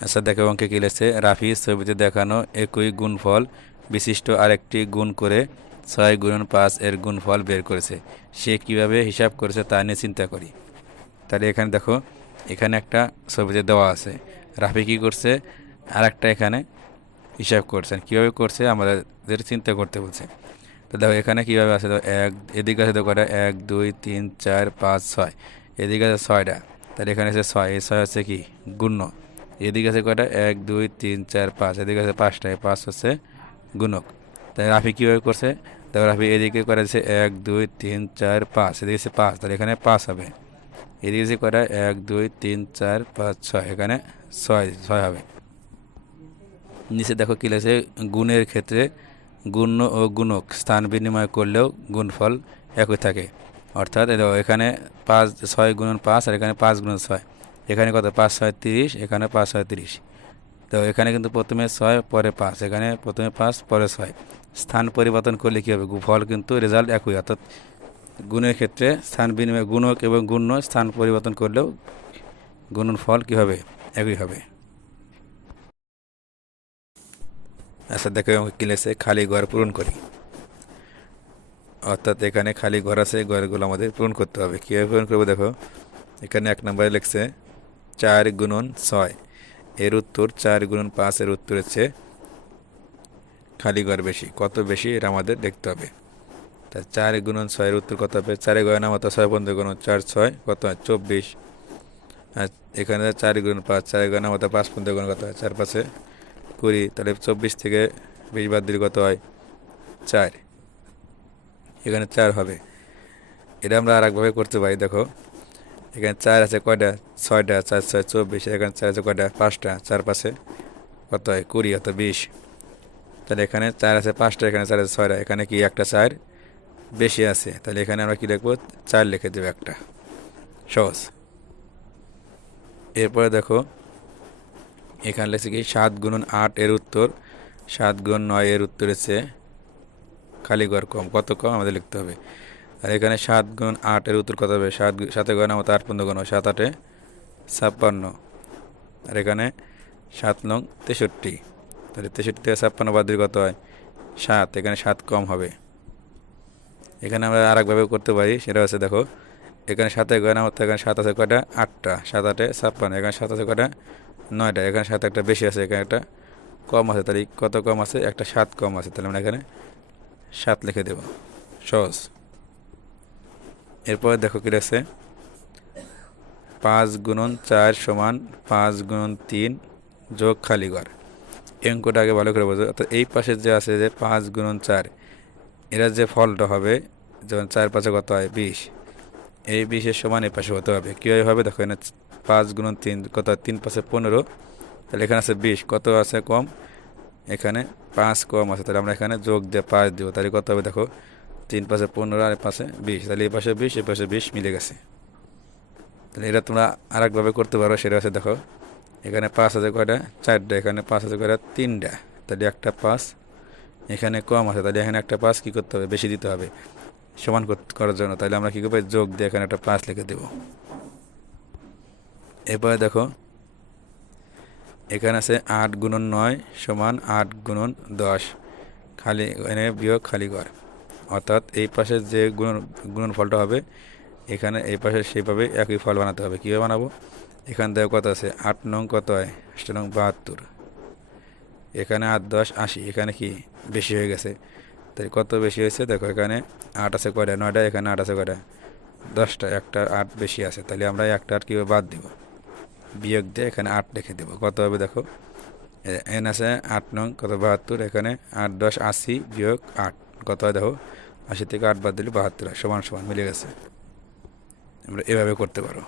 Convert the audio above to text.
দেখো অঙ্কে কি লেগেছে রাফি ছবিতে দেখানো একই গুণফল, বিশিষ্ট আরেকটি গুণ করে ছয় গুণন পাঁচ এর গুণফল বের করেছে। সে কীভাবে হিসাব করেছে তা নিয়ে চিন্তা করি। তাহলে এখানে দেখো, এখানে একটা ছবিতে দেওয়া আছে। রাফি কী করছে? আর একটা এখানে হিসাব করছেন কীভাবে করছে? আমাদের চিন্তা করতে বলছে। তো দেখো, এখানে কীভাবে আছে? এক, এদিকে আছে দেখো কয়টা এক, দুই, তিন, চার, পাঁচ, ছয়। এদিকে আছে ছয়টা। তাহলে এখানে আছে ছয়। এই ছয় হচ্ছে কি? গুণ্য। এদিকে আছে কয়টা? এক, দুই, তিন, চার, পাঁচ। এদিকে আছে পাঁচটা পাঁচ হচ্ছে গুণক। তাই রাফি কীভাবে করছে? দেখো রাফি এদিকে করা যাচ্ছে এক, দুই, তিন, চার, পাঁচ। এদিকে আছে পাঁচ, তাহলে এখানে পাঁচ হবে। এদিকে আছে কয়টা? এক, দুই, তিন, চার, পাঁচ, ছয়। এখানে ছয় ছয় হবে। নিচে দেখো কী লেগেছে গুণের ক্ষেত্রে গুণ ও গুণক স্থান বিনিময় করলেও গুণফল একই থাকে। অর্থাৎ এখানে পাঁচ, ছয় গুণন পাঁচ, আর এখানে পাঁচ গুণন ছয়। এখানে কত? পাঁচ, ছয়, তিরিশ। এখানে পাঁচ, ছয়, তিরিশ। তো এখানে কিন্তু প্রথমে ছয়, পরে পাঁচ। এখানে প্রথমে পাঁচ, পরে ছয়। স্থান পরিবর্তন করলে কী হবে? ফল কিন্তু রেজাল্ট একই। অর্থাৎ গুণের ক্ষেত্রে স্থান বিনিময় গুণক এবং গুণ্য স্থান পরিবর্তন করলেও গুণন ফল কী হবে? একই হবে। আচ্ছা দেখো কি লেগেছে খালি ঘর পূরণ করি। অর্থাৎ এখানে খালি ঘর আছে, ঘরগুলো আমাদের পূরণ করতে হবে। কীভাবে পূরণ করব দেখো? এখানে এক নম্বরে লিখছে চার গুণন ছয়। এর উত্তর চার গুণন পাঁচ এর উত্তর হচ্ছে খালি ঘর বেশি। কত বেশি এটা আমাদের দেখতে হবে। তা চার গুণন ছয়ের উত্তর কত হবে? চারে গয় নাম ছয় পর্যন্ত গুণন চার ছয়, কত হয়? চব্বিশ। আর এখানে চার গুণন পাঁচ, চারে গয় নাম পাঁচ পর্যন্ত গুণ কত হয়? চার পাশে কুড়ি। তাহলে চব্বিশ থেকে বিশ বাদ দিলে কত হয়? চার। এখানে চার হবে। এটা আমরা আর একভাবে করতে পারি, দেখো। এখানে চার আছে কয়টা? ছয়টা, চার, ছয়, চব্বিশ, এখানে চার আছে কয়টা? পাঁচটা চার পাশে কত হয়? কুড়ি অত বিশ। তাহলে এখানে চার আছে পাঁচটা, এখানে চার আছে ছয়টা। এখানে কি একটা চার? বেশি আছে। তাহলে এখানে আমরা কি লিখব? চার লিখে দেবো একটা। সহজ। এরপরে দেখো, এখানে লেখছে কি? সাত গুণন আট এর উত্তর। সাত গুণ নয় এর উত্তর হচ্ছে খালি ঘর কম। কত কম? আমাদের লিখতে হবে। আর এখানে সাত গুণ আট এর উত্তর কত হবে? সাত সাতে গণ মতো আট পনেরো গণ সাত আটে ছাপ্পান্ন। আর এখানে সাত নং তেষট্টি। তাহলে তেষট্টি থেকে ছাপ্পান্ন বাদ দিলে কত হয়? সাত। এখানে সাত কম হবে। এখানে আমরা আর একভাবে করতে পারি, সেটা হচ্ছে দেখো, এখানে সাতে গয় না এখানে সাত আছে কয়টা? আটটা। সাত আটে ছাপ্পান্ন। এখানে সাত আছে কয়টা? নয়টা। এখানে সাত একটা বেশি আছে, এখানে একটা কম আছে। তাহলে কত কম আছে? একটা সাত কম আছে। তাহলে আমরা এখানে সাত লিখে দেব। সহজ। এরপরে দেখো কি আছে পাঁচ গুণন চার সমান পাঁচ গুণন তিন যোগ খালি ঘর। এই অঙ্কটা আগে ভালো করে বোঝো। অর্থাৎ এই পাশে যে আছে যে পাঁচ গুণন চার, এরা যে ফলটা হবে, যেমন চার পাশে কত হয়? বিশ। এই বিশের সমান এই পাশে হতে হবে। কীভাবে হবে? দেখো এখানে পাঁচ গুণন তিন কত তিন পাশে পনেরো। তাহলে এখানে আছে বিশ। কত আছে কম? এখানে পাঁচ কম আছে। তাহলে আমরা এখানে যোগ দিয়ে পাঁচ দিব। তাহলে কত হবে? দেখো তিন পাশে পনেরো আর পাশে বিশ। তাহলে এই পাশে বিশ, এই পাশে বিশ মিলে গেছে। তাহলে এটা তোমরা আরেকভাবে করতে পারো, সেটা হচ্ছে দেখো, এখানে পাঁচ আছে কয়টা? চারটা। এখানে পাঁচ আছে কয়টা? তিনটা। তাহলে একটা পাঁচ এখানে কম আছে। তাহলে এখানে একটা পাঁচ কী করতে হবে? বেশি দিতে হবে। সমান কর- করার জন্য। তাহলে আমরা কী করব? যোগ দিয়ে এখানে একটা পাঁচ লিখে দেবো। এরপরে দেখো, এখানে আছে আট গুণন নয় সমান আট গুণন দশ। খালি এনে বিয়োগ খালি ঘর অর্থাৎ এই পাশে যে গুণন গুণন ফলটা হবে, এখানে এই পাশে সেইভাবে একই ফল বানাতে হবে। কীভাবে বানাবো? এখান থেকে কত আছে? আট নং কত হয়? আষ্ট নং বাহাত্তর। এখানে আট, দশ, আশি। এখানে কি? বেশি হয়ে গেছে। তাই কত বেশি হয়েছে? দেখো, এখানে আট আছে কয়টা? নয়টা, এখানে আট আছে কয়টা? দশটা। একটা আট বেশি আছে। তাহলে আমরা একটা আট কীভাবে বাদ দিব? বিয়োগ দিয়ে এখানে আট লিখে দেবো। কত হবে দেখো? এন আছে আট নং কত? বাহাত্তর। এখানে আট, দশ, আশি বিয়োগ আট। কত হয় দেখো আশি থেকে আট বাদ দিলে বাহাত্তর, সমান সমান মিলে গেছে। আমরা এভাবে করতে পারো।